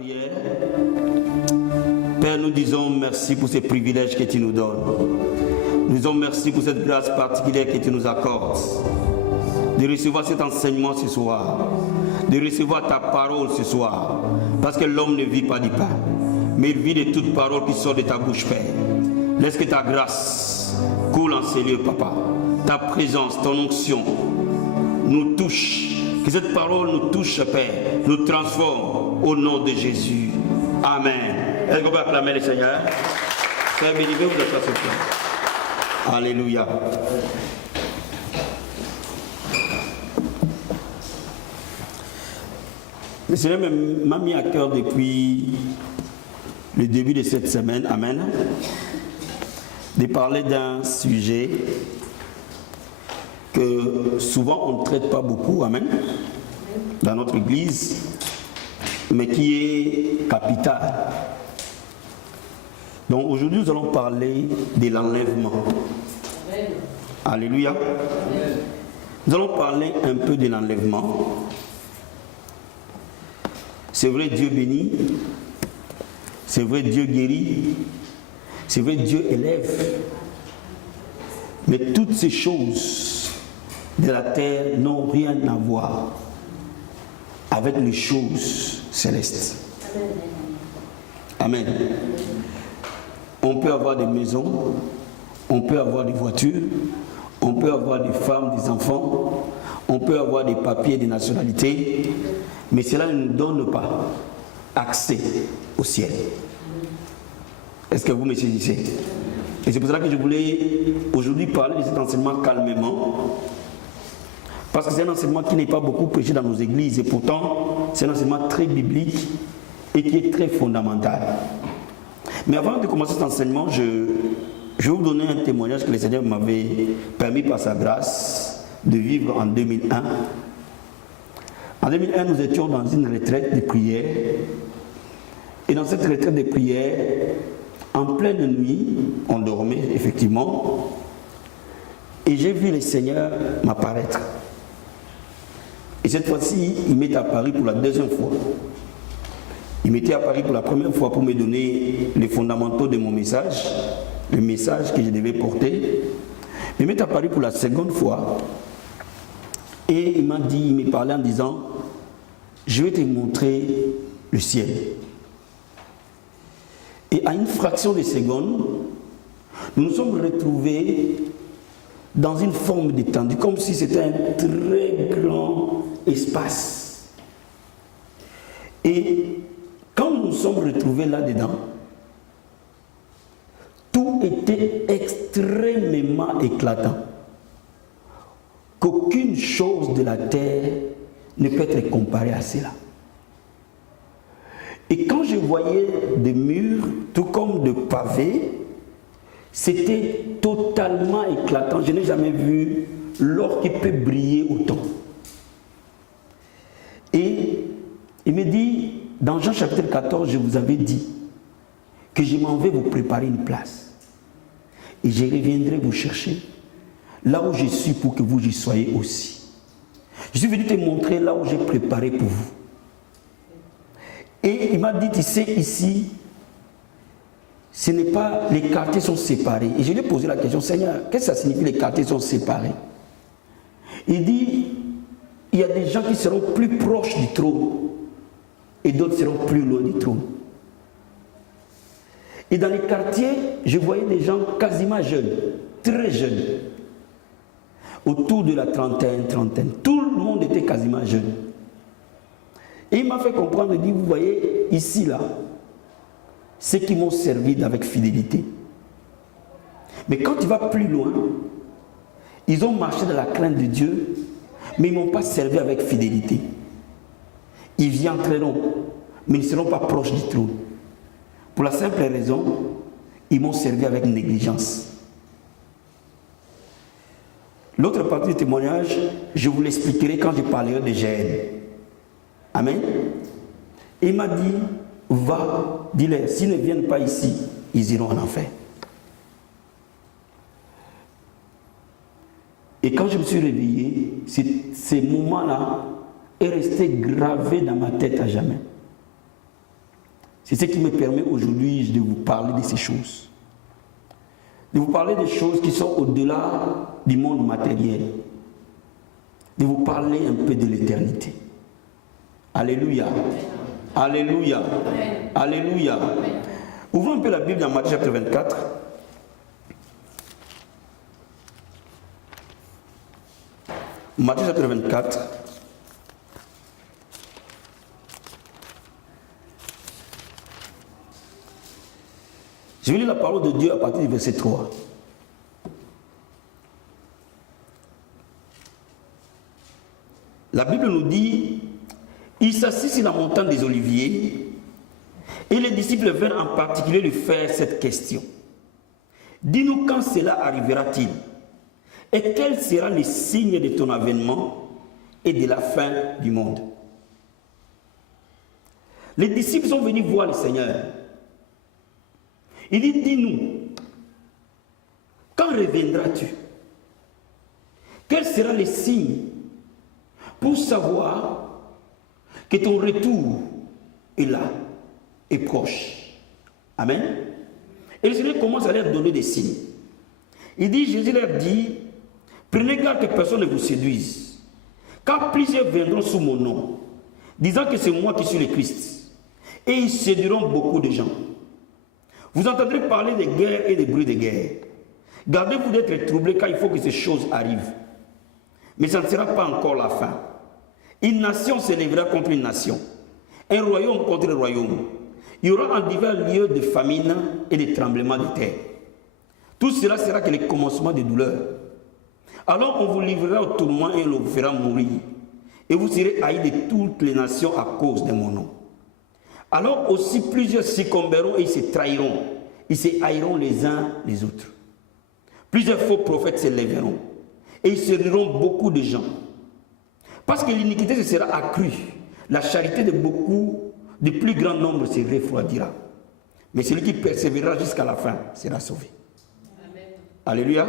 prière. Père, nous disons merci pour ces privilèges que tu nous donnes. Nous disons merci pour cette grâce particulière que tu nous accordes. De recevoir cet enseignement ce soir. De recevoir ta parole ce soir. Parce que l'homme ne vit pas du pain, mais il vit de toute parole qui sort de ta bouche, Père. Laisse que ta grâce coule en ces lieux, Papa. Ta présence, ton onction nous touche. Que cette parole nous touche, Père. Nous transforme au nom de Jésus. Amen. Est-ce qu'on peut acclamer le Seigneur? Soyez bénis, vous êtes à ce point. Alléluia. Le Seigneur m'a mis à cœur depuis le début de cette semaine, amen, de parler d'un sujet que souvent on ne traite pas beaucoup, amen, dans notre église, mais qui est capital. Donc aujourd'hui nous allons parler de l'enlèvement. Alléluia. Nous allons parler un peu de l'enlèvement. C'est vrai, Dieu bénit. C'est vrai, Dieu guérit. C'est vrai, Dieu élève. Mais toutes ces choses de la terre n'ont rien à voir avec les choses célestes. Amen. On peut avoir des maisons, on peut avoir des voitures, on peut avoir des femmes, des enfants, on peut avoir des papiers, des nationalités, mais cela ne nous donne pas accès au ciel. Est-ce que vous me saisissez? Et c'est pour cela que je voulais aujourd'hui parler de cet enseignement calmement, parce que c'est un enseignement qui n'est pas beaucoup prêché dans nos églises, et pourtant c'est un enseignement très biblique et qui est très fondamental. Mais avant de commencer cet enseignement, je vais vous donner un témoignage que le Seigneur m'avait permis par sa grâce de vivre en 2001. En 2001, nous étions dans une retraite de prière. Et dans cette retraite de prière, en pleine nuit, on dormait effectivement. Et j'ai vu le Seigneur m'apparaître. Et cette fois-ci, il m'est apparu pour la deuxième fois. Il m'était apparu pour la première fois pour me donner les fondamentaux de mon message, le message que je devais porter. Il m'est apparu pour la seconde fois et il m'a dit, il me parlait en disant, je vais te montrer le ciel. Et à une fraction de seconde, nous nous sommes retrouvés dans une forme d'étendue, comme si c'était un très grand espace. Et quand nous nous sommes retrouvés là-dedans, tout était extrêmement éclatant. Qu'aucune chose de la terre ne peut être comparée à cela. Et quand je voyais des murs, tout comme de pavés, c'était totalement éclatant. Je n'ai jamais vu l'or qui peut briller autant. Et il me dit, dans Jean chapitre 14, je vous avais dit que je m'en vais vous préparer une place. Et je reviendrai vous chercher là où je suis pour que vous y soyez aussi. Je suis venu te montrer là où j'ai préparé pour vous. Et il m'a dit, tu sais, ici, ce n'est pas, les quartiers sont séparés. Et je lui ai posé la question, Seigneur, qu'est-ce que ça signifie les quartiers sont séparés? Il dit, il y a des gens qui seront plus proches du trône et d'autres seront plus loin du trône. Et dans les quartiers, je voyais des gens quasiment jeunes, très jeunes, autour de la trentaine. Tout le monde était quasiment jeune. Et il m'a fait comprendre, il dit, vous voyez, ici, là, ceux qui m'ont servi avec fidélité. Mais quand tu vas plus loin, ils ont marché dans la crainte de Dieu, mais ils ne m'ont pas servi avec fidélité. Ils viendront, mais ils ne seront pas proches du trône. Pour la simple raison, ils m'ont servi avec négligence. L'autre partie du témoignage, je vous l'expliquerai quand je parlerai de GN. Amen. Et il m'a dit, va, dis-leur, s'ils ne viennent pas ici, ils iront en enfer. Et quand je me suis réveillé, ces moments-là est resté gravé dans ma tête à jamais. C'est ce qui me permet aujourd'hui de vous parler de ces choses. De vous parler des choses qui sont au-delà du monde matériel. De vous parler un peu de l'éternité. Alléluia. Alléluia. Alléluia. Ouvrons un peu la Bible dans Matthieu chapitre 24. Matthieu chapitre 24. Je vais lire la parole de Dieu à partir du verset 3. La Bible nous dit, il s'assit sur la montagne des Oliviers et les disciples vinrent en particulier lui faire cette question. Dis-nous quand cela arrivera-t-il et quel sera le signe de ton avènement et de la fin du monde. Les disciples sont venus voir le Seigneur. Il dit, dis-nous, quand reviendras-tu? Quel sera le signe pour savoir que ton retour est là, est proche? Amen. Et le Seigneur commence à leur donner des signes. Il dit, Jésus leur dit, prenez garde que personne ne vous séduise, car plusieurs viendront sous mon nom, disant que c'est moi qui suis le Christ, et ils séduiront beaucoup de gens. Vous entendrez parler de guerres et de bruits de guerre. Gardez-vous d'être troublés car il faut que ces choses arrivent. Mais ça ne sera pas encore la fin. Une nation s'élèvera contre une nation, un royaume contre un royaume. Il y aura en divers lieux de famine et de tremblements de terre. Tout cela sera que le commencement des douleurs. Alors on vous livrera au tourment et on vous fera mourir. Et vous serez haïs de toutes les nations à cause de mon nom. Alors aussi plusieurs succomberont et ils se trahiront. Ils se haïront les uns les autres. Plusieurs faux prophètes se lèveront. Et ils séduiront beaucoup de gens. Parce que l'iniquité se sera accrue. La charité de beaucoup, de plus grand nombre se refroidira. Mais celui qui persévérera jusqu'à la fin sera sauvé. Amen. Alléluia.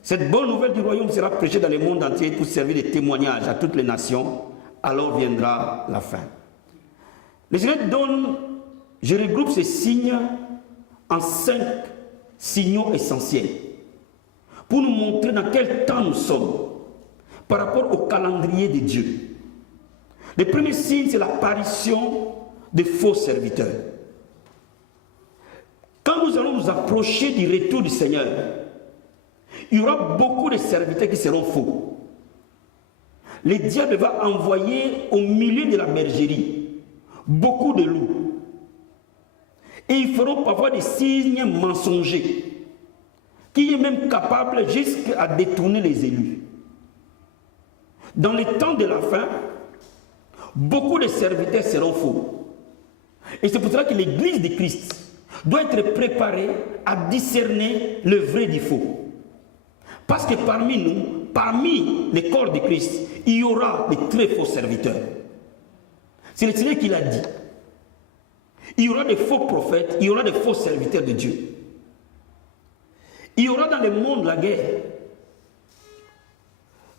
Cette bonne nouvelle du royaume sera prêchée dans le monde entier pour servir de témoignage à toutes les nations. Alors viendra la fin. Le Seigneur donne, je regroupe ces signes en 5 signaux essentiels pour nous montrer dans quel temps nous sommes par rapport au calendrier de Dieu. Le premier signe, c'est l'apparition de faux serviteurs. Quand nous allons nous approcher du retour du Seigneur, il y aura beaucoup de serviteurs qui seront faux. Le diable va envoyer au milieu de la bergerie beaucoup de loups. Et ils feront parfois des signes mensongers qui est même capable jusqu'à détourner les élus. Dans le temps de la fin, beaucoup de serviteurs seront faux. Et c'est pour cela que l'Église de Christ doit être préparée à discerner le vrai du faux. Parce que parmi nous, parmi les corps de Christ, il y aura de très faux serviteurs. C'est le Seigneur qui l'a dit. Il y aura des faux prophètes, il y aura des faux serviteurs de Dieu. Il y aura dans le monde la guerre.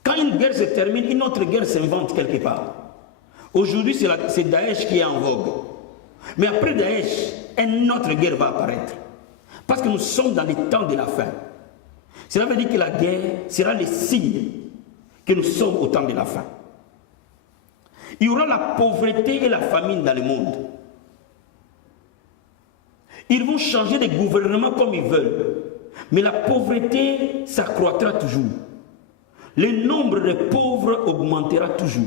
Quand une guerre se termine, une autre guerre s'invente quelque part. Aujourd'hui, c'est Daesh qui est en vogue. Mais après Daesh, une autre guerre va apparaître. Parce que nous sommes dans les temps de la fin. Cela veut dire que la guerre sera le signe que nous sommes au temps de la fin. Il y aura la pauvreté et la famine dans le monde. Ils vont changer de gouvernement comme ils veulent. Mais la pauvreté s'accroîtra toujours. Le nombre de pauvres augmentera toujours.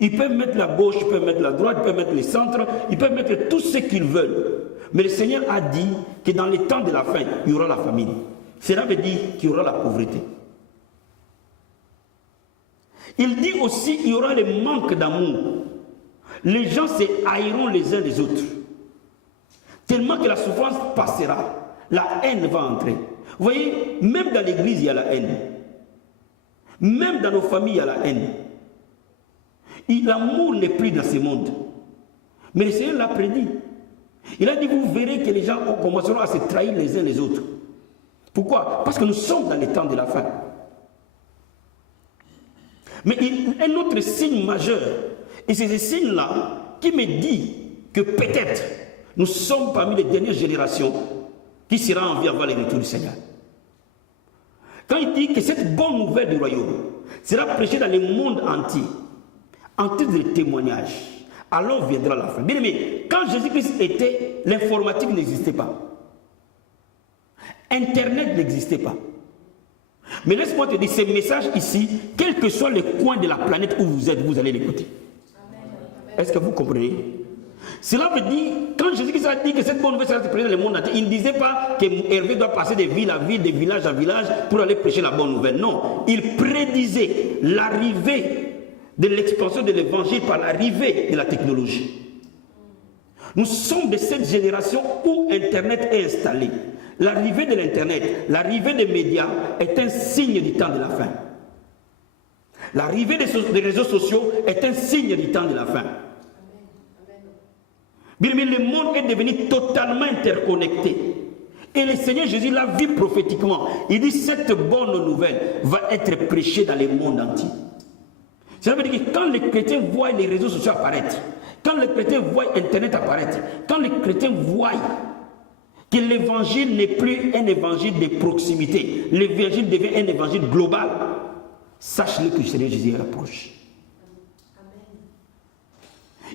Ils peuvent mettre la gauche, ils peuvent mettre la droite, ils peuvent mettre le centre, ils peuvent mettre tout ce qu'ils veulent. Mais le Seigneur a dit que dans les temps de la fin, il y aura la famine. Cela veut dire qu'il y aura la pauvreté. Il dit aussi qu'il y aura le manque d'amour. Les gens se haïront les uns les autres. Tellement que la souffrance passera, la haine va entrer. Vous voyez, même dans l'église, il y a la haine. Même dans nos familles, il y a la haine. L'amour n'est plus dans ce monde. Mais le Seigneur l'a prédit. Il a dit, vous verrez que les gens commenceront à se trahir les uns les autres. Pourquoi? Parce que nous sommes dans les temps de la fin. Mais un autre signe majeur, et c'est ce signe-là qui me dit que peut-être nous sommes parmi les dernières générations qui sera en vie avant le retour du Seigneur. Quand il dit que cette bonne nouvelle du royaume sera prêchée dans le monde entier, en titre de témoignage, alors viendra la fin. Bien aimé, quand Jésus-Christ était, l'informatique n'existait pas. Internet n'existait pas. Mais laisse-moi te dire, ces messages ici, quel que soit le coin de la planète où vous êtes, vous allez l'écouter. Est-ce que vous comprenez? Cela veut dire, quand Jésus-Christ a dit que cette bonne nouvelle sera prêchée dans le monde entier, il ne disait pas que Hervé doit passer de ville à ville, de village à village pour aller prêcher la bonne nouvelle. Non, il prédisait l'arrivée de l'expansion de l'évangile par l'arrivée de la technologie. Nous sommes de cette génération où Internet est installé. L'arrivée de l'Internet, l'arrivée des médias est un signe du temps de la fin. L'arrivée des réseaux sociaux est un signe du temps de la fin. Bien, mais le monde est devenu totalement interconnecté. Et le Seigneur Jésus l'a vu prophétiquement. Il dit, cette bonne nouvelle va être prêchée dans le monde entier. Cela veut dire que quand les chrétiens voient les réseaux sociaux apparaître, quand les chrétiens voient Internet apparaître, quand les chrétiens voient que l'évangile n'est plus un évangile de proximité, l'évangile devient un évangile global, sache-le que le Seigneur Jésus approche.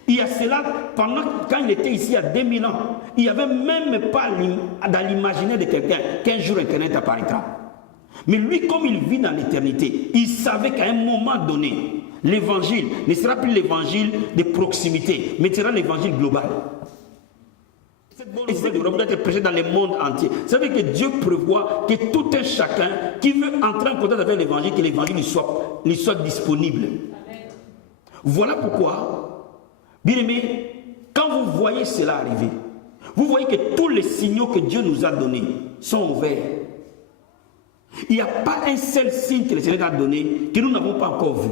Il y a cela, quand il était ici il y a 2000 ans, il n'y avait même pas dans l'imaginaire de quelqu'un qu'un jour Internet apparaîtra. Mais lui, comme il vit dans l'éternité, il savait qu'à un moment donné, l'évangile ne sera plus l'évangile de proximité, mais sera l'évangile global. Et c'est doit être prêché dans le monde entier. Ça veut dire que Dieu prévoit que tout un chacun qui veut entrer en contact avec l'évangile, que l'évangile lui soit disponible. Voilà pourquoi, bien aimé, quand vous voyez cela arriver, vous voyez que tous les signaux que Dieu nous a donnés sont ouverts. Il n'y a pas un seul signe que le Seigneur a donné que nous n'avons pas encore vu.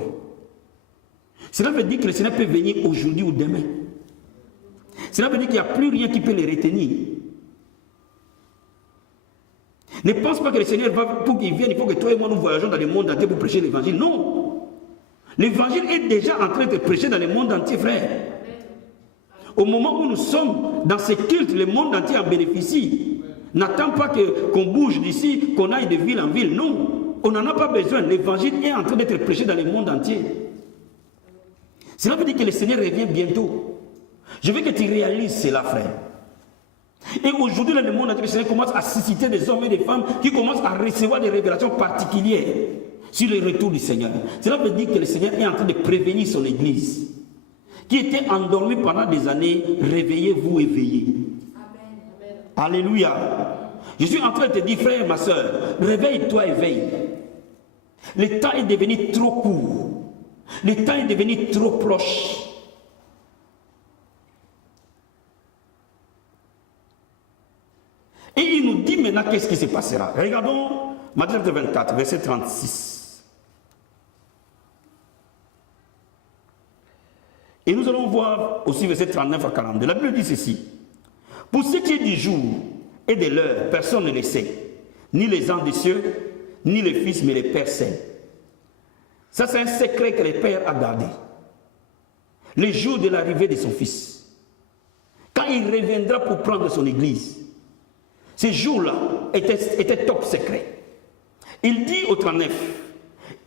Cela veut dire que le Seigneur peut venir aujourd'hui ou demain. Cela veut dire qu'il n'y a plus rien qui peut les retenir. Ne pense pas que le Seigneur va, pour qu'il vienne, il faut que toi et moi nous voyageons dans le monde entier pour prêcher l'évangile. Non. L'évangile est déjà en train de prêcher dans le monde entier, frère. Au moment où nous sommes dans ce culte, le monde entier en bénéficie. N'attends pas qu'on bouge d'ici, qu'on aille de ville en ville. Non. On n'en a pas besoin. L'évangile est en train d'être prêché dans le monde entier. Cela veut dire que le Seigneur revient bientôt. Je veux que tu réalises cela, frère. Et aujourd'hui, dans le monde entier, le Seigneur commence à susciter des hommes et des femmes qui commencent à recevoir des révélations particulières sur le retour du Seigneur. Cela veut dire que le Seigneur est en train de prévenir son Église, qui était endormie pendant des années. Réveillez-vous et veillez. Amen. Alléluia. Je suis en train de te dire, frère, ma soeur, réveille-toi et veille. Le temps est devenu trop court. Le temps est devenu trop proche. Et il nous dit maintenant qu'est-ce qui se passera. Regardons Matthieu 24, verset 36. Et nous allons voir aussi verset 39 à 42. La Bible dit ceci. Pour ce qui est du jour et de l'heure, personne ne le sait. Ni les anges des cieux, ni le Fils, mais le Père seul. Ça, c'est un secret que le Père a gardé. Le jour de l'arrivée de son Fils. Quand il reviendra pour prendre son Église. Ce jour-là était top secret. Il dit au 39,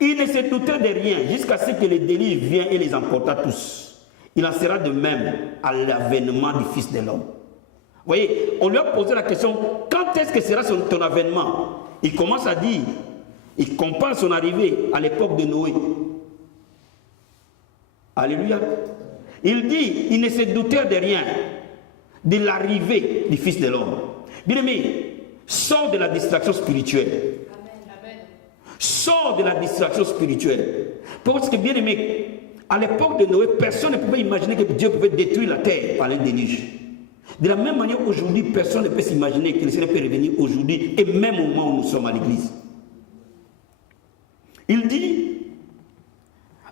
il ne se doutait de rien jusqu'à ce que le déluge vienne et les emporta tous. Il en sera de même à l'avènement du Fils de l'homme. Vous voyez, on lui a posé la question, quand est-ce que sera ton avènement? Il commence à dire, il compare son arrivée à l'époque de Noé. Alléluia. Il dit, il ne se doutait de rien de l'arrivée du Fils de l'homme. Bien-aimé, sors de la distraction spirituelle. Amen. Sors de la distraction spirituelle. Parce que, bien-aimé, à l'époque de Noé, personne ne pouvait imaginer que Dieu pouvait détruire la terre par un déluge. De la même manière, aujourd'hui, personne ne peut s'imaginer que le Seigneur peut revenir aujourd'hui et même au moment où nous sommes à l'église. Il dit,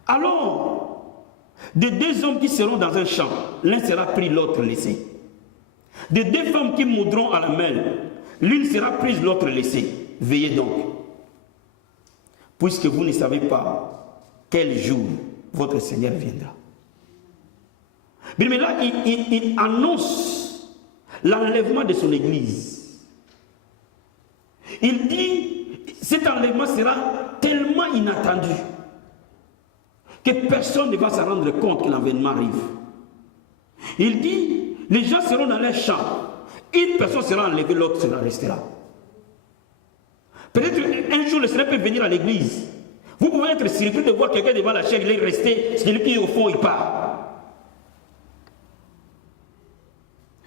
alors, de deux hommes qui seront dans un champ, l'un sera pris, l'autre laissé. De deux femmes qui moudront à la main, l'une sera prise, l'autre laissée. Veillez donc, puisque vous ne savez pas quel jour votre Seigneur viendra. Mais là, il annonce l'enlèvement de son église. Il dit, cet enlèvement sera tellement inattendu que personne ne va se rendre compte que l'enlèvement arrive. Il dit, les gens seront dans les champs. Une personne sera enlevée, l'autre restera. Peut-être un jour, le Seigneur peut venir à l'église. Vous pouvez être surpris de voir quelqu'un devant la chair, il est resté, celui qui est au fond, il part.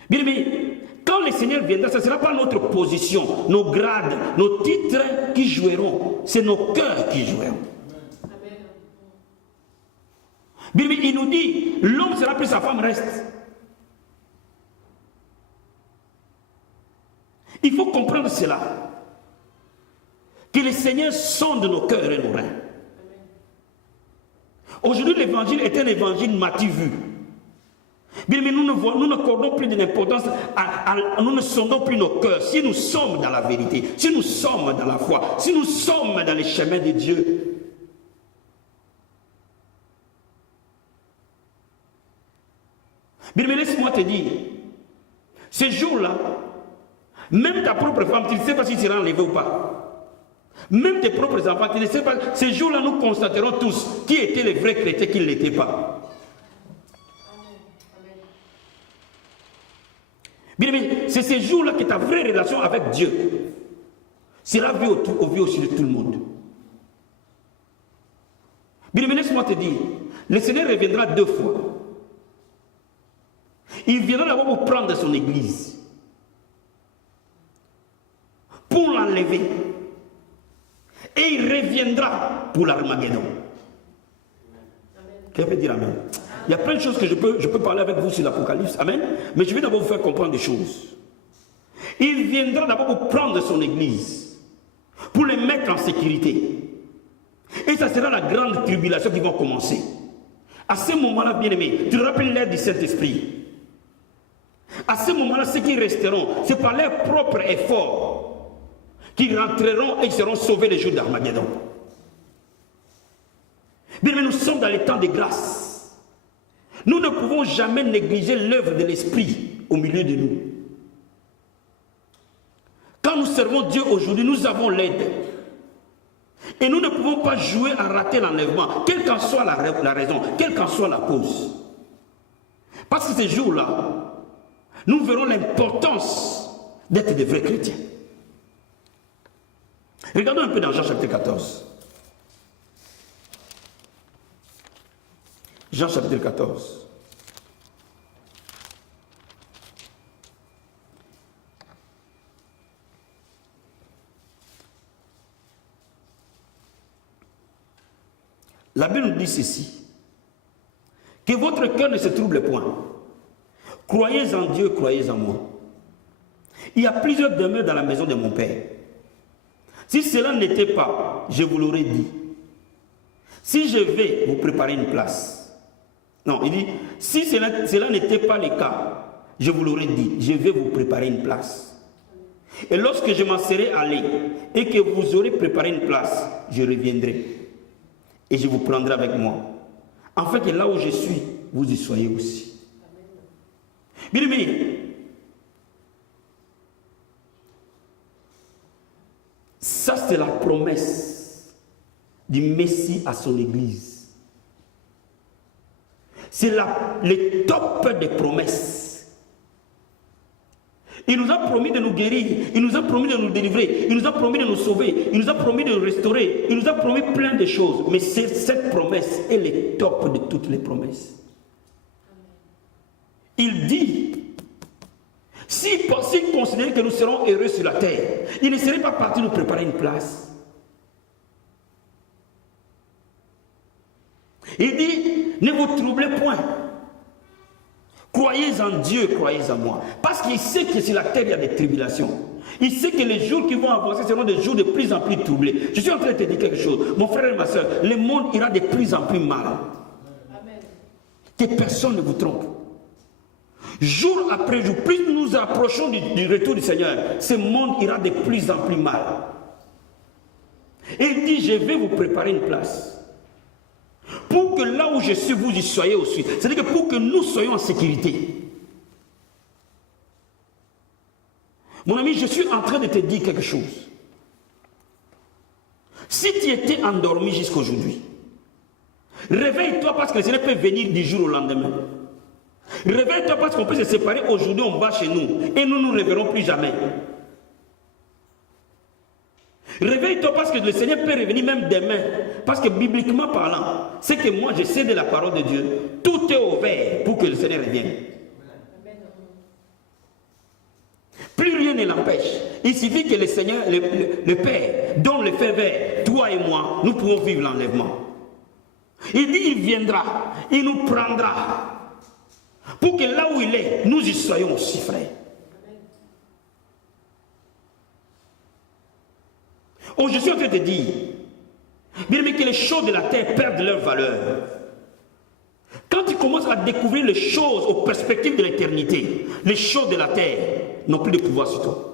Bien aimé, quand le Seigneur viendra, ce ne sera pas notre position, nos grades, nos titres qui joueront, c'est nos cœurs qui joueront. Bien aimé, il nous dit, l'homme sera plus, sa femme reste. Il faut comprendre cela. Que le Seigneur sonde nos cœurs et nos reins. Aujourd'hui, l'évangile est un évangile matu-vu. Bien, mais nous n'accordons plus de l'importance, nous ne sondons plus nos cœurs. Si nous sommes dans la vérité, si nous sommes dans la foi, si nous sommes dans les chemins de Dieu. Bien, mais laisse-moi te dire, ce jour-là, même ta propre femme, tu ne sais pas si tu seras enlevé ou pas. Même tes propres enfants, tu ne sais pas. Ces jours-là, nous constaterons tous qui étaient les vrais chrétiens, qui ne l'étaient pas. Bien, mais c'est ces jours-là que ta vraie relation avec Dieu sera vue au vu aussi de tout le monde. Bien, mais laisse-moi te dire, le Seigneur reviendra 2 fois. Il viendra d'abord pour prendre son église, pour l'enlever. Et il reviendra pour l'Armageddon. Quelqu'un peut dire Amen? Il y a plein de choses que je peux parler avec vous sur l'Apocalypse. Amen. Mais je vais d'abord vous faire comprendre des choses. Il viendra d'abord pour prendre son église, pour les mettre en sécurité. Et ça sera la grande tribulation qui va commencer. À ce moment-là, bien-aimé, tu te rappelles l'ère du Saint-Esprit. À ce moment-là, ceux qui resteront, c'est par leur propre effort qui rentreront et seront sauvés les jours d'Armageddon. Bien, mais nous sommes dans les temps de grâce. Nous ne pouvons jamais négliger l'œuvre de l'Esprit au milieu de nous. Quand nous servons Dieu aujourd'hui, nous avons l'aide. Et nous ne pouvons pas jouer à rater l'enlèvement, quelle qu'en soit la raison, quelle qu'en soit la cause. Parce que ces jours-là, nous verrons l'importance d'être des vrais chrétiens. Regardons un peu dans Jean chapitre 14. Jean chapitre 14. La Bible nous dit ceci, que votre cœur ne se trouble point. Croyez en Dieu, croyez en moi. Il y a plusieurs demeures dans la maison de mon Père. Si cela n'était pas, je vous l'aurais dit. Si je vais vous préparer une place. Non, il dit, si cela n'était pas le cas, je vous l'aurais dit, je vais vous préparer une place. Et lorsque je m'en serai allé et que vous aurez préparé une place, je reviendrai. Et je vous prendrai avec moi. Afin que là où je suis, vous y soyez aussi. Bien aimé, ça c'est la promesse du Messie à son Église. C'est le top des promesses. Il nous a promis de nous guérir, il nous a promis de nous délivrer, il nous a promis de nous sauver, il nous a promis de nous restaurer, il nous a promis plein de choses. Mais cette promesse est le top de toutes les promesses. Il dit, s'il considérait que nous serons heureux sur la terre, il ne serait pas parti nous préparer une place. Il dit, ne vous troublez point. Croyez en Dieu, croyez en moi. Parce qu'il sait que sur la terre, il y a des tribulations. Il sait que les jours qui vont avancer seront des jours de plus en plus troublés. Je suis en train de te dire quelque chose. Mon frère et ma soeur, le monde ira de plus en plus mal. Amen. Que personne ne vous trompe. Jour après jour, plus nous nous approchons du retour du Seigneur, ce monde ira de plus en plus mal. Et il dit, je vais vous préparer une place. Pour que là où je suis, vous y soyez aussi. C'est-à-dire que pour que nous soyons en sécurité. Mon ami, je suis en train de te dire quelque chose. Si tu étais endormi jusqu'aujourd'hui, réveille-toi parce que le Seigneur peut venir du jour au lendemain. Réveille-toi parce qu'on peut se séparer aujourd'hui, on va chez nous et nous ne nous réveillerons plus jamais. Réveille-toi parce que le Seigneur peut revenir même demain. Parce que bibliquement parlant, c'est que moi je sais de la parole de Dieu. Tout est ouvert pour que le Seigneur revienne. Plus rien ne l'empêche. Il suffit que le Seigneur, le Père, donne le feu vert. Toi et moi, nous pouvons vivre l'enlèvement. Il dit, il viendra, il nous prendra. Pour que là où il est, nous y soyons aussi, frères. Oh, je suis en train de dire, bien aimé, que les choses de la terre perdent leur valeur. Quand tu commences à découvrir les choses aux perspectives de l'éternité, les choses de la terre n'ont plus de pouvoir sur toi.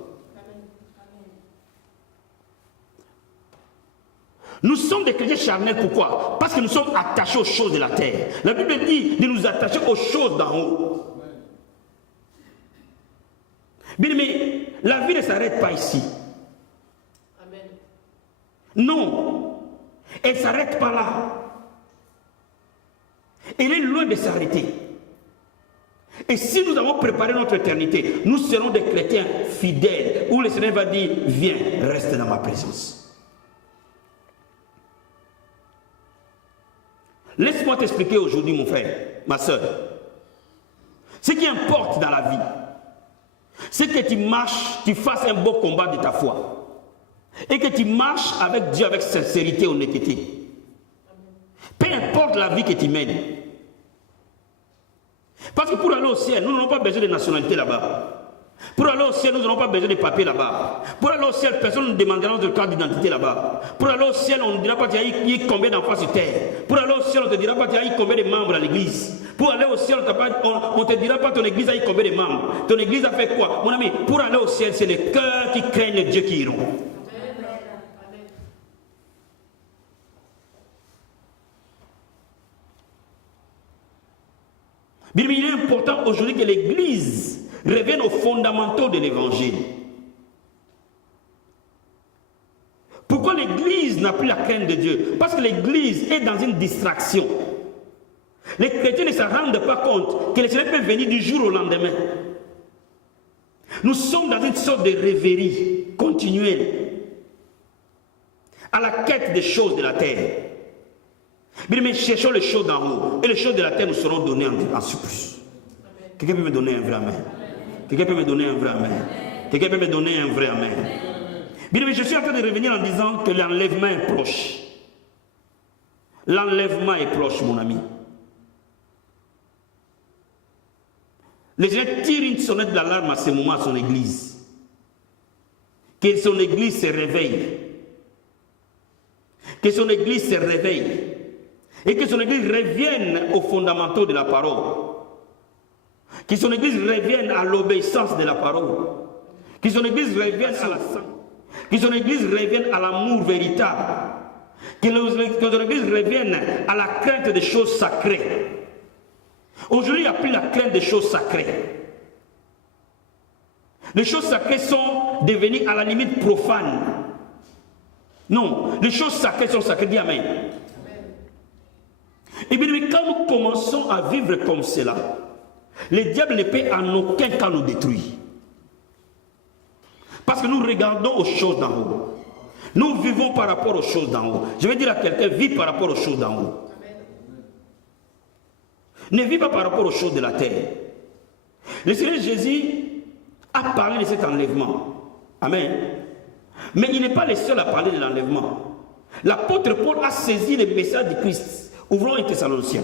Nous sommes des chrétiens charnels, pourquoi? Parce que nous sommes attachés aux choses de la terre. La Bible dit de nous attacher aux choses d'en haut. Bien aimé, la vie ne s'arrête pas ici. Non, elle ne s'arrête pas là. Elle est loin de s'arrêter. Et si nous avons préparé notre éternité, nous serons des chrétiens fidèles, où le Seigneur va dire, viens, reste dans ma présence. Laisse-moi t'expliquer aujourd'hui, mon frère, ma soeur. Ce qui importe dans la vie, c'est que tu marches, tu fasses un beau combat de ta foi. Et que tu marches avec Dieu avec sincérité et honnêteté. Peu importe la vie que tu mènes. Parce que pour aller au ciel, nous n'avons pas besoin de nationalité là-bas. Pour aller au ciel, nous n'avons pas besoin de papier là-bas. Pour aller au ciel, personne ne nous demandera notre carte d'identité là-bas. Pour aller au ciel, on ne dira pas qu'il y a combien d'enfants sur terre. Pour aller au ciel, on ne te dira pas qu'il y a combien de membres à l'église. Pour aller au ciel, on ne te dira pas ton église a eu combien de membres. Ton église a fait quoi? Mon ami, pour aller au ciel, c'est les cœurs qui craignent Dieu qui iront. Il est important aujourd'hui que l'Église revienne aux fondamentaux de l'Évangile. Pourquoi l'Église n'a plus la crainte de Dieu? Parce que l'Église est dans une distraction. Les chrétiens ne se rendent pas compte que le Seigneur peut venir du jour au lendemain. Nous sommes dans une sorte de rêverie continuelle, à la quête des choses de la terre. Mais cherchons les choses d'en haut. Et les choses de la terre nous seront données en surplus. Quelqu'un peut me donner un vrai amen? Quelqu'un peut me donner un vrai amen? Quelqu'un peut me donner un vrai amen? Bien, mais je suis en train de revenir en disant que l'enlèvement est proche. L'enlèvement est proche, mon ami. Le Seigneur tire une sonnette d'alarme à ce moment à son église. Que son église se réveille. Que son église se réveille. Et que son église revienne aux fondamentaux de la parole. Que son église revienne à l'obéissance de la parole. Que son église revienne à la sainteté. Que son église revienne à l'amour véritable. Que son église revienne à la crainte des choses sacrées. Aujourd'hui, il n'y a plus la crainte des choses sacrées. Les choses sacrées sont devenues à la limite profanes. Non, les choses sacrées sont sacrées. Dis amen. Et bien, quand nous commençons à vivre comme cela, le diable ne peut en aucun cas nous détruire. Parce que nous regardons aux choses d'en haut. Nous vivons par rapport aux choses d'en haut. Je vais dire à quelqu'un, vis par rapport aux choses d'en haut. Ne vis pas par rapport aux choses de la terre. Le Seigneur Jésus a parlé de cet enlèvement. Amen. Mais il n'est pas le seul à parler de l'enlèvement. L'apôtre Paul a saisi le message du Christ. Ouvrons un Thessaloniciens,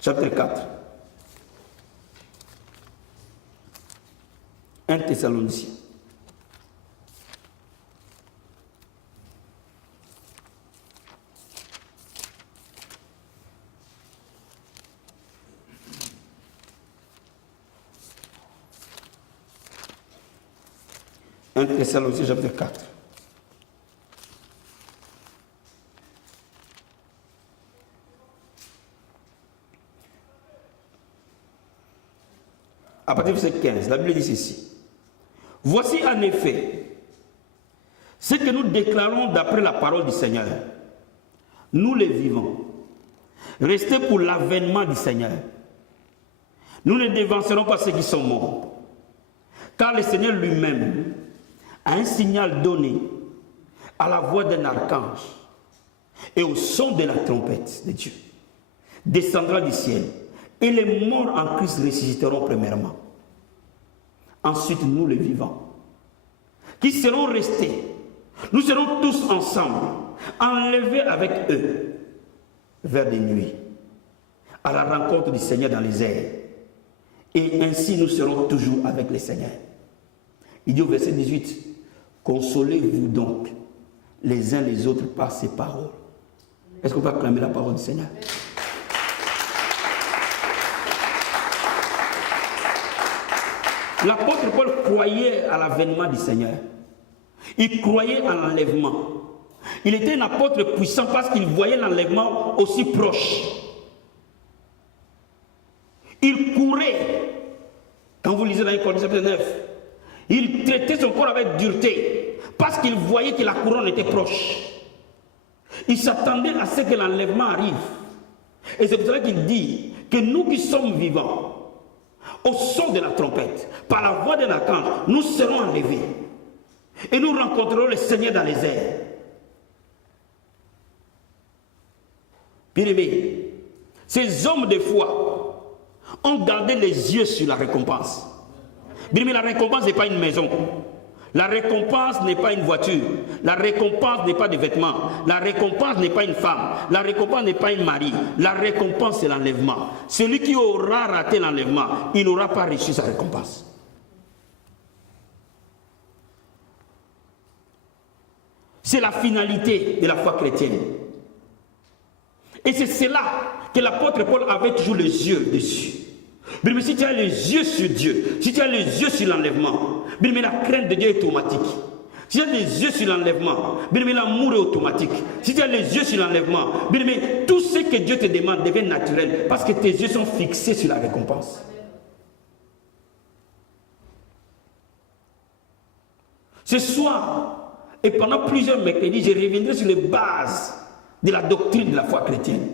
chapitre 4. Un Thessaloniciens. Un Thessaloniciens, chapitre 4. À partir du verset 15, la Bible dit ceci. Voici en effet ce que nous déclarons d'après la parole du Seigneur. Nous les vivons. Restez pour l'avènement du Seigneur. Nous ne dévancerons pas ceux qui sont morts. Car le Seigneur lui-même a un signal donné à la voix d'un archange et au son de la trompette de Dieu. Descendra du ciel et les morts en Christ ressusciteront premièrement. Ensuite, nous les vivants, qui serons restés, nous serons tous ensemble, enlevés avec eux vers des nuits, à la rencontre du Seigneur dans les airs. Et ainsi nous serons toujours avec le Seigneur. Il dit au verset 18, consolez-vous donc les uns les autres par ces paroles. Est-ce qu'on peut acclamer la parole du Seigneur? L'apôtre Paul croyait à l'avènement du Seigneur. Il croyait à l'enlèvement. Il était un apôtre puissant parce qu'il voyait l'enlèvement aussi proche. Il courait. Quand vous lisez dans 1 Corinthiens chapitre 9, il traitait son corps avec dureté parce qu'il voyait que la couronne était proche. Il s'attendait à ce que l'enlèvement arrive. Et c'est pour cela qu'il dit que nous qui sommes vivants, au son de la trompette, par la voix d'un archange, nous serons enlevés. Et nous rencontrerons le Seigneur dans les airs. Bien-aimés, ces hommes de foi ont gardé les yeux sur la récompense. Bien-aimés, la récompense n'est pas une maison. La récompense n'est pas une voiture. La récompense n'est pas des vêtements. La récompense n'est pas une femme. La récompense n'est pas une mari. La récompense, c'est l'enlèvement. Celui qui aura raté l'enlèvement, il n'aura pas reçu sa récompense. C'est la finalité de la foi chrétienne. Et c'est cela que l'apôtre Paul avait toujours les yeux dessus. Mais si tu as les yeux sur Dieu, si tu as les yeux sur l'enlèvement, mais la crainte de Dieu est automatique. Si tu as les yeux sur l'enlèvement, mais l'amour est automatique. Si tu as les yeux sur l'enlèvement, mais tout ce que Dieu te demande devient naturel parce que tes yeux sont fixés sur la récompense. Ce soir, et pendant plusieurs mercredis, je reviendrai sur les bases de la doctrine de la foi chrétienne.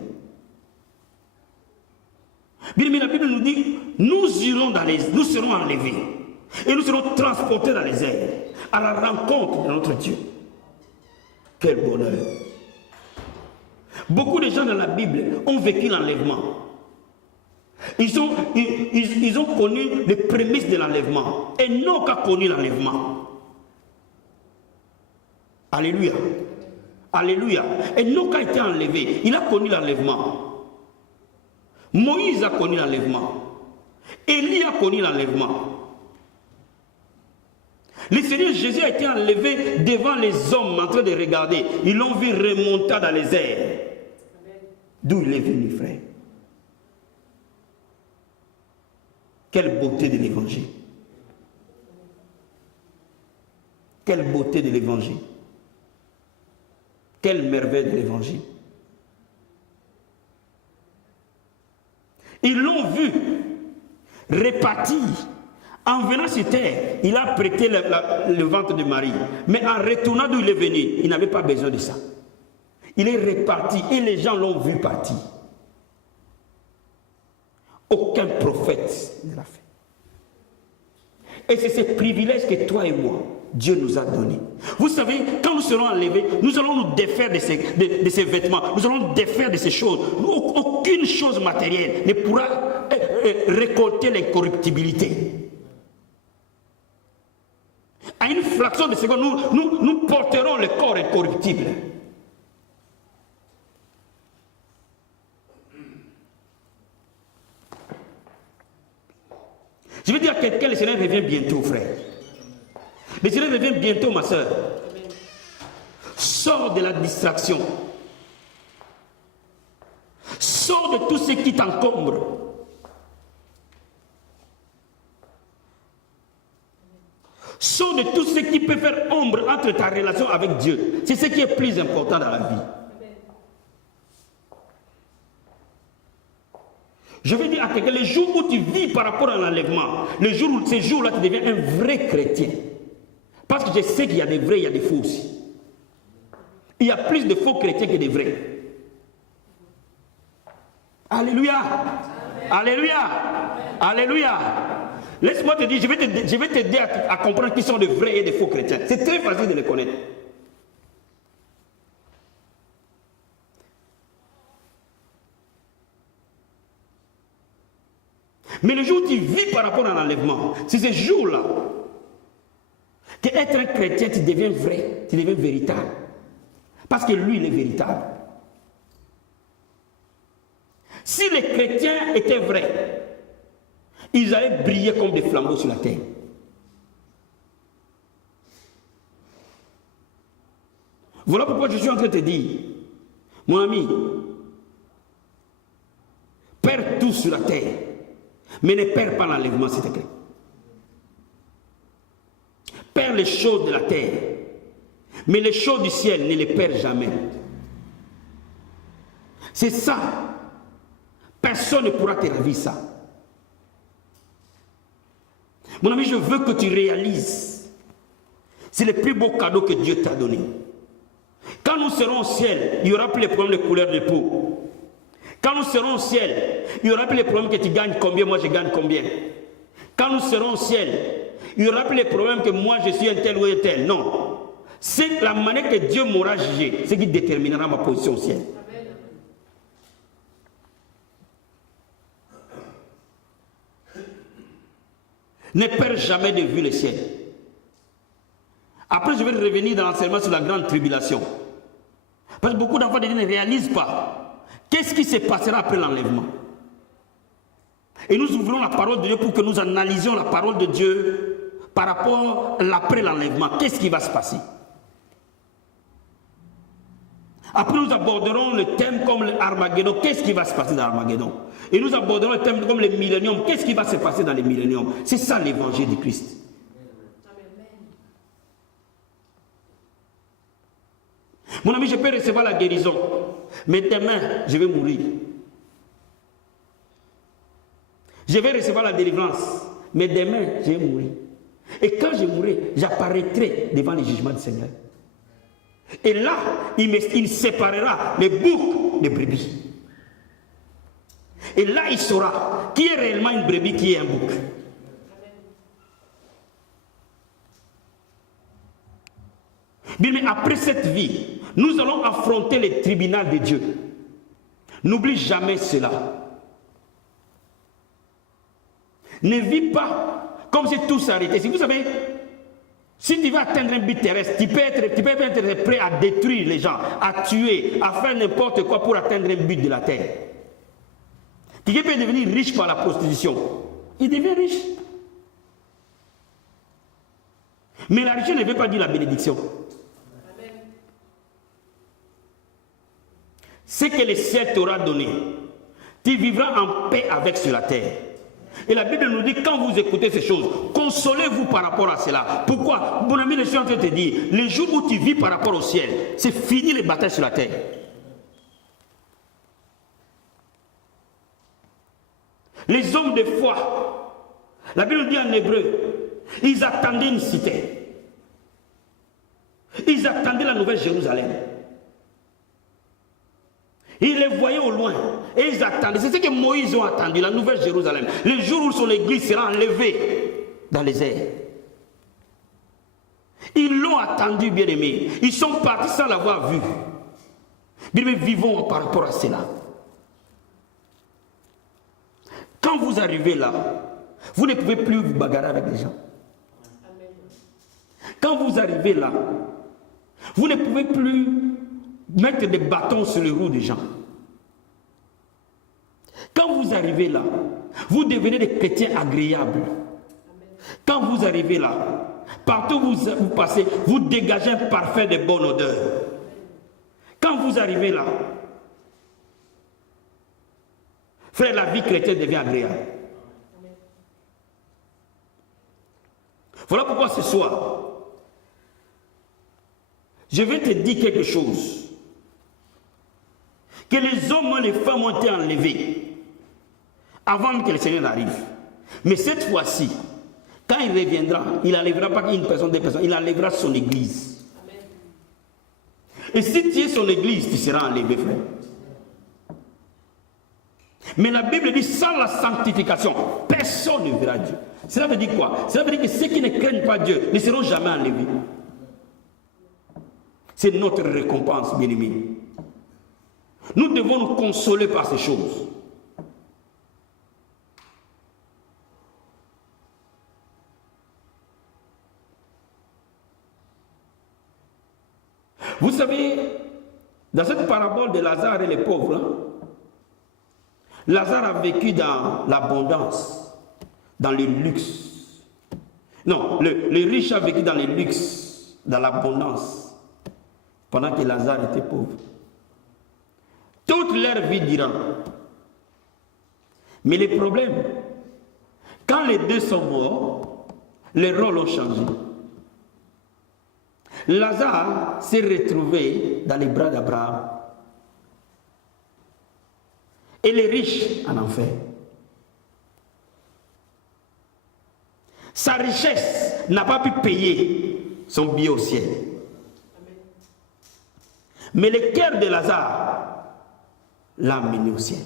Bien, mais la Bible nous dit, nous serons enlevés et nous serons transportés dans les airs à la rencontre de notre Dieu. Quel bonheur! Beaucoup de gens dans la Bible ont vécu l'enlèvement. Ils ont connu les prémices de l'enlèvement. Enoch a connu l'enlèvement. Alléluia. Alléluia. Enoch a été enlevé. Il a connu l'enlèvement. Moïse a connu l'enlèvement. Élie a connu l'enlèvement. Le Seigneur Jésus a été enlevé devant les hommes en train de regarder. Ils l'ont vu remonter dans les airs. D'où il est venu, frère. Quelle beauté de l'évangile. Quelle beauté de l'évangile. Quelle merveille de l'évangile. Ils l'ont vu réparti. En venant sur terre, il a prêté le ventre de Marie. Mais en retournant d'où il est venu, il n'avait pas besoin de ça. Il est réparti et les gens l'ont vu partir. Aucun prophète ne l'a fait. Et c'est ce privilège que toi et moi, Dieu nous a donné. Vous savez, quand nous serons enlevés, nous allons nous défaire de ces vêtements, nous allons nous défaire de ces choses. Aucune chose matérielle ne pourra récolter l'incorruptibilité. À une fraction de seconde, nous porterons le corps incorruptible. Je veux dire à quelqu'un, le Seigneur revient bientôt, frère. Le Seigneur revient bientôt, ma soeur. Sors de la distraction. Sors de tout ce qui t'encombre. Sors de tout ce qui peut faire ombre entre ta relation avec Dieu. C'est ce qui est plus important dans la vie. Je veux dire à quelqu'un, le jour où tu vis par rapport à l'enlèvement, ces jours-là, tu deviens un vrai chrétien. que je sais qu'il y a des vrais, il y a des faux aussi. Il y a plus de faux chrétiens que de vrais. Alléluia. Amen. Alléluia. Amen. Alléluia. Laisse-moi te dire, je vais t'aider à comprendre qui sont de vrais et de faux chrétiens. C'est très facile de les connaître. Mais le jour où tu vis par rapport à l'enlèvement, c'est ce jour-là qu'être un chrétien, tu deviens vrai, tu deviens véritable. Parce que lui, il est véritable. Si les chrétiens étaient vrais, ils allaient briller comme des flambeaux sur la terre. Voilà pourquoi je suis en train de te dire, mon ami, perds tout sur la terre, mais ne perds pas l'enlèvement, s'il te plaît. Perds les choses de la terre, mais les choses du ciel, ne les perds jamais. C'est ça. Personne ne pourra te ravir ça. Mon ami, je veux que tu réalises, c'est le plus beau cadeau que Dieu t'a donné. Quand nous serons au ciel, il n'y aura plus les problèmes de couleur de peau. Quand nous serons au ciel, il n'y aura plus les problèmes que tu gagnes combien, moi je gagne combien. Quand nous serons au ciel, il n'y aura plus les problèmes que moi je suis un tel ou un tel. Non. C'est la manière que Dieu m'aura jugé, c'est qui déterminera ma position au ciel. Ne perds jamais de vue le ciel. Après, je vais revenir dans l'enseignement sur la grande tribulation. Parce que beaucoup d'enfants ne réalisent pas qu'est-ce qui se passera après l'enlèvement. Et nous ouvrons la parole de Dieu pour que nous analysions la parole de Dieu par rapport à l'après l'enlèvement. Qu'est-ce qui va se passer? Après, nous aborderons le thème comme l'Armageddon. Qu'est-ce qui va se passer dans l'Armageddon? Et nous aborderons le thème comme le millénium. Qu'est-ce qui va se passer dans le millénium? C'est ça l'évangile du Christ. Mon ami, je peux recevoir la guérison, mais demain, je vais mourir. Je vais recevoir la délivrance, mais demain, je vais mourir. Et quand je mourrai, j'apparaîtrai devant le jugement du Seigneur. Et là, il séparera les boucs des brebis. Et là, il saura qui est réellement une brebis, qui est un bouc. Bien, mais après cette vie, nous allons affronter les tribunaux de Dieu. N'oublie jamais cela. Ne vis pas comme si tout s'arrêtait. Si vous savez, si tu veux atteindre un but terrestre, tu peux être prêt à détruire les gens, à tuer, à faire n'importe quoi pour atteindre un but de la terre. Quelqu'un peut devenir riche par la prostitution. Il devient riche. Mais la richesse ne veut pas dire la bénédiction. Ce que le ciel t'aura donné, tu vivras en paix avec sur la terre. Et la Bible nous dit, quand vous écoutez ces choses, consolez-vous par rapport à cela. Pourquoi? Mon ami, je suis en train de te dire, les jours où tu vis par rapport au ciel, c'est fini les batailles sur la terre. Les hommes de foi, la Bible nous dit en hébreu, ils attendaient une cité. Ils attendaient la nouvelle Jérusalem. Ils les voyaient au loin et ils attendaient. C'est ce que Moïse a attendu, la nouvelle Jérusalem. Le jour où son église sera enlevée dans les airs. Ils l'ont attendu, bien aimé. Ils sont partis sans l'avoir vu. Bien aimé, vivons par rapport à cela. Quand vous arrivez là, vous ne pouvez plus vous bagarrer avec les gens. Quand vous arrivez là, vous ne pouvez plus mettre des bâtons sur les roues des gens. Quand vous arrivez là, vous devenez des chrétiens agréables. Quand vous arrivez là, partout où vous passez, vous dégagez un parfum de bonne odeur. Quand vous arrivez là, frère, la vie chrétienne devient agréable. Voilà pourquoi ce soir, je vais te dire quelque chose. Que les hommes et les femmes ont été enlevés avant que le Seigneur arrive. Mais cette fois-ci, Quand il reviendra, il n'enlèvera pas une personne, deux personnes, il enlèvera son église. Amen. Et si tu es son église, tu seras enlevé, frère. Mais la Bible dit, sans la sanctification, personne ne verra Dieu. Cela veut dire quoi? Cela veut dire que ceux qui ne craignent pas Dieu ne seront jamais enlevés. C'est notre récompense, bien-aimés. Nous devons nous consoler par ces choses. Vous savez, dans cette parabole de Lazare et les pauvres, Lazare a vécu dans l'abondance, dans le luxe. Non, le riche a vécu dans le luxe, dans l'abondance, pendant que Lazare était pauvre. Toute leur vie durant. Mais le problème, quand les deux sont morts, les rôles ont changé. Lazare s'est retrouvé dans les bras d'Abraham. Et les riches en enfer. Sa richesse n'a pas pu payer son billet au ciel. Mais le cœur de Lazare l'a amené au ciel.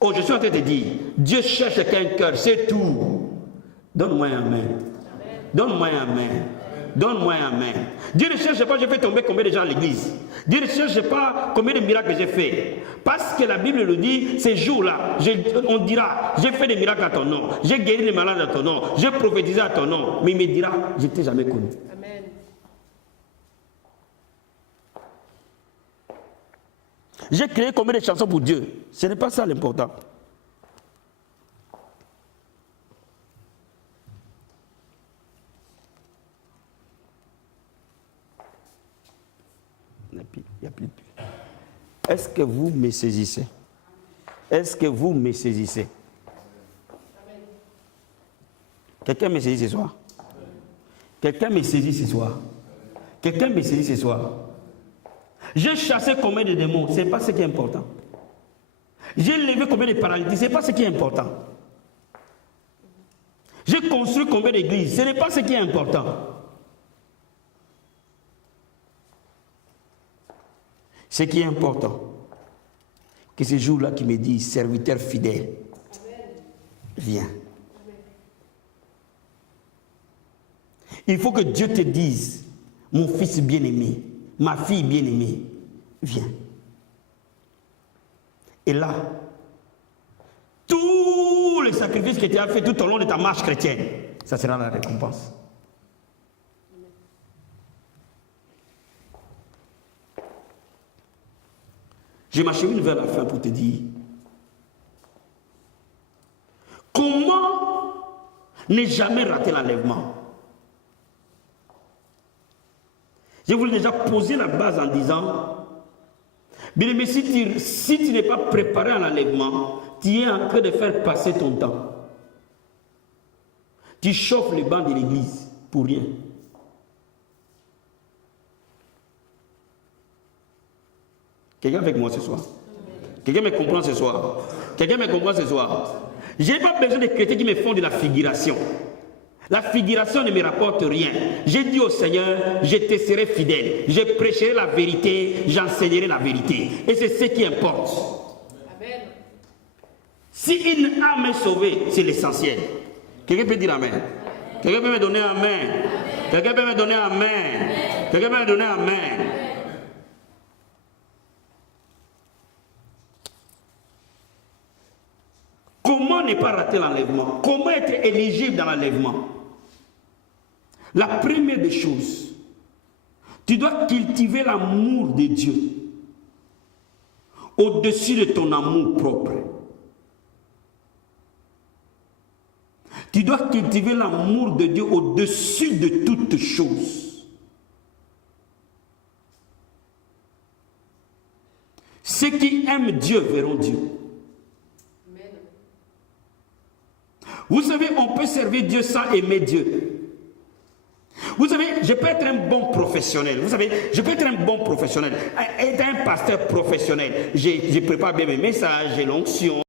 Oh, je suis en train de te dire, Dieu cherche qu'un cœur, c'est tout. Donne-moi un amen. Donne-moi un amen. Donne-moi un amen. Dieu ne cherche pas, je fais tomber combien de gens à l'église. Dieu ne cherche pas combien de miracles j'ai fait. Parce que la Bible le dit, ces jours-là, on dira, j'ai fait des miracles à ton nom, j'ai guéri les malades à ton nom, j'ai prophétisé à ton nom. Mais il me dira, je ne t'ai jamais connu. Amen. J'ai créé combien de chansons pour Dieu. Ce n'est pas ça l'important. Il n'y a plus de pluie. Est-ce que vous me saisissez? Est-ce que vous me saisissez? Quelqu'un me saisit ce soir? Quelqu'un me saisit ce soir? Quelqu'un me saisit ce soir? J'ai chassé combien de démons? Ce n'est pas ce qui est important. J'ai levé combien de paralytiques? Ce n'est pas ce qui est important. J'ai construit combien d'églises? Ce n'est pas ce qui est important. Ce qui est important, que ce jour-là qui me dit, serviteur fidèle, viens. Il faut que Dieu te dise, mon fils bien-aimé, ma fille bien-aimée, viens. Et là, tous les sacrifices que tu as fait tout au long de ta marche chrétienne, ça sera la récompense. Je m'achemine vers la fin pour te dire comment ne jamais rater l'enlèvement. Je voulais déjà poser la base en disant, bien mais si tu n'es pas préparé à l'enlèvement, tu es en train de faire passer ton temps. Tu chauffes les bancs de l'église pour rien. Quelqu'un avec moi ce soir? Quelqu'un me comprend ce soir? Quelqu'un me comprend ce soir? Je n'ai pas besoin de chrétiens qui me font de la figuration. La figuration ne me rapporte rien. J'ai dit au Seigneur, je te serai fidèle. Je prêcherai la vérité, j'enseignerai la vérité. Et c'est ce qui importe. Amen. Si une âme est sauvée, c'est l'essentiel. Quelqu'un peut dire Amen? Quelqu'un peut me donner Amen? Quelqu'un peut me donner Amen? Quelqu'un peut me donner Amen? Comment ne pas rater l'enlèvement? Comment être éligible dans l'enlèvement? La première des choses, tu dois cultiver l'amour de Dieu au-dessus de ton amour propre. Tu dois cultiver l'amour de Dieu au-dessus de toutes choses. Ceux qui aiment Dieu verront Dieu. Vous savez, on peut servir Dieu sans aimer Dieu. Vous savez, je peux être un bon professionnel. Vous savez, je peux être un bon professionnel. Être un pasteur professionnel. Je prépare bien mes messages, j'ai l'onction.